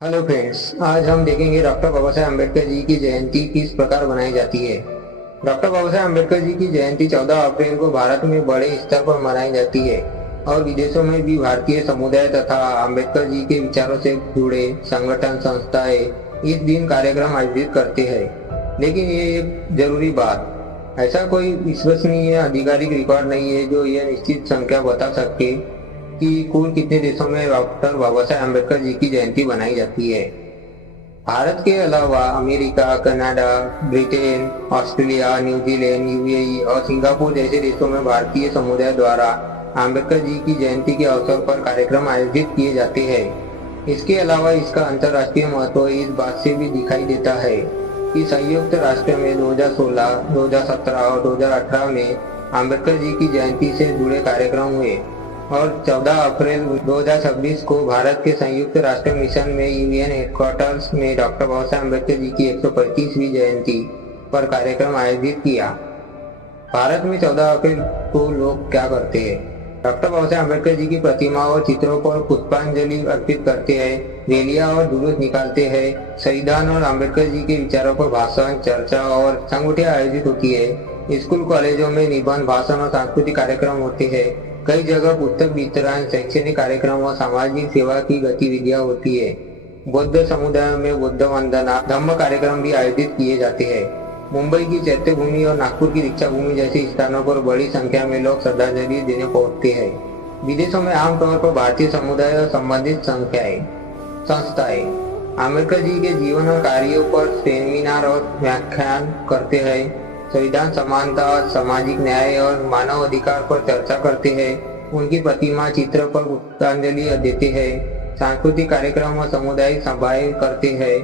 Hello friends, आज हम देखेंगे डॉक्टर बाबा साहेब अम्बेडकर जी की जयंती किस प्रकार मनाई जाती है। डॉक्टर बाबा साहेब अम्बेडकर जी की जयंती 14 अप्रैल को भारत में बड़े स्तर पर मनाई जाती है और विदेशों में भी भारतीय समुदाय तथा अम्बेडकर जी के विचारों से जुड़े संगठन संस्थाएं इस दिन कार्यक्रम आयोजित करते हैं। लेकिन ये एक जरूरी बात, ऐसा कोई विश्वसनीय आधिकारिक रिकॉर्ड नहीं है जो यह निश्चित संख्या बता सके कि कुल कितने देशों में डॉक्टर बाबा साहेब अम्बेडकर जी की जयंती मनाई जाती है। भारत के अलावा America, Canada, Britain, Australia, New Zealand, UAE और सिंगापुर जैसे देशों में भारतीय समुदाय द्वारा अम्बेडकर जी की जयंती के अवसर पर कार्यक्रम आयोजित किए जाते हैं। इसके अलावा इसका अंतर्राष्ट्रीय महत्व इस बात से भी दिखाई देता है कि संयुक्त राष्ट्र में 2016, 2017 और 2018 में अम्बेडकर जी की जयंती से जुड़े कार्यक्रम हुए और 14 अप्रैल 2026 को भारत के संयुक्त राष्ट्र मिशन में यूएन हेडक्वार्टर्स में डॉक्टर बाबा साहेब अम्बेडकर जी की 135वीं जयंती पर कार्यक्रम आयोजित किया। भारत में 14 अप्रैल को लोग क्या करते हैं? डॉक्टर बाबा साहेब अम्बेडकर जी की प्रतिमा और चित्रों पर पुष्पांजलि अर्पित करते हैं, रैलियां और जुलूस निकालते हैं, संविधान और अम्बेडकर जी के विचारों पर भाषण, चर्चा और संगोष्ठियां आयोजित होती है। स्कूल कॉलेजों में निबंध, भाषण और सांस्कृतिक कार्यक्रम होते हैं। कई जगह पुस्तक वितरण, शैक्षणिक कार्यक्रम और सामाजिक सेवा की गतिविधियां होती है। बौद्ध समुदायों में बुद्ध वंदना, धम्म कार्यक्रम भी आयोजित किए जाते हैं। मुंबई की चैत्यभूमि और नागपुर की दीक्षा भूमि जैसे स्थानों पर बड़ी संख्या में लोग श्रद्धांजलि देने पहुंचते हैं। विदेशों में आमतौर पर भारतीय समुदाय और संबंधित संस्थाएं अम्बेडकर जी के जीवन और कार्यों पर सेमिनार और व्याख्यान करते हैं। संविधान, समानता, सामाजिक न्याय और मानव अधिकार पर चर्चा करते हैं। उनकी प्रतिमा, चित्र पर पुष्पांजलि देते हैं। सांस्कृतिक कार्यक्रम और सामुदायिक सभाएं करते हैं।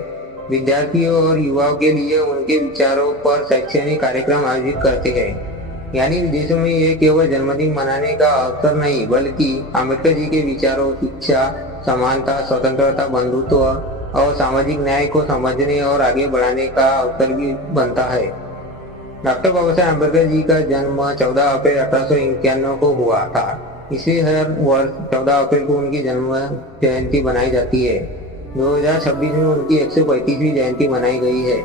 विद्यार्थियों और युवाओं के लिए उनके विचारों पर शैक्षणिक कार्यक्रम आयोजित करते हैं। यानी विदेशों में ये केवल जन्मदिन मनाने का अवसर नहीं, बल्कि अम्बेडकर जी के विचारों, शिक्षा, समानता, स्वतंत्रता, बंधुत्व और सामाजिक न्याय को समझने और आगे बढ़ाने का अवसर भी बनता है। डॉक्टर बाबा साहेब अम्बेडकर जी का जन्म 14 अप्रैल 1891 को हुआ था। इसी हर वर्ष 14 अप्रैल को उनकी जन्म जयंती बनाई जाती है। 2026 में उनकी 135वीं जयंती मनाई गई है।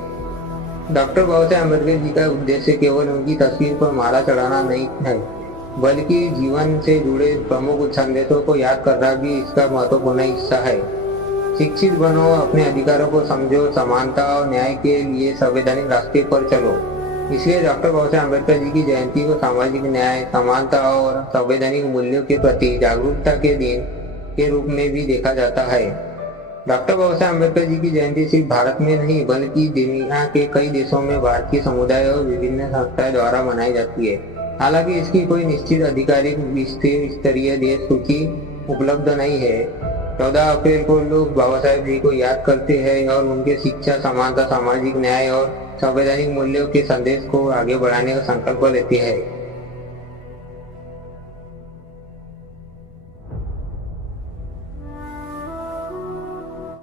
डॉक्टर बाबा साहेब अम्बेडकर जी का उद्देश्य केवल उनकी तस्वीर पर माला चढ़ाना नहीं है, बल्कि जीवन से जुड़े प्रमुख संदेशों को याद करना भी इसका महत्वपूर्ण हिस्सा है। शिक्षित बनो, अपने अधिकारों को समझो, समानता और न्याय के लिए संवैधानिक रास्ते पर चलो। इसलिए डॉक्टर बाबा साहेब अम्बेडकर जी की जयंती को सामाजिक न्याय, समानता और संवैधानिक मूल्यों के प्रति जागरूकता के दिन के रूप में भी देखा जाता है। डॉक्टर बाबा साहेब अम्बेडकर जी की जयंती सिर्फ भारत में नहीं, बल्कि दुनिया के कई देशों में भारतीय समुदाय और विभिन्न संस्थाएं द्वारा मनाई जाती है। हालांकि इसकी कोई निश्चित आधिकारिक स्तरीय देश सूची उपलब्ध नहीं है। 14 अप्रैल को लोग बाबा साहेब जी को याद करते हैं और उनके शिक्षा, समानता, सामाजिक न्याय और संवैधानिक मूल्यों के संदेश को आगे बढ़ाने का संकल्प लेते हैं।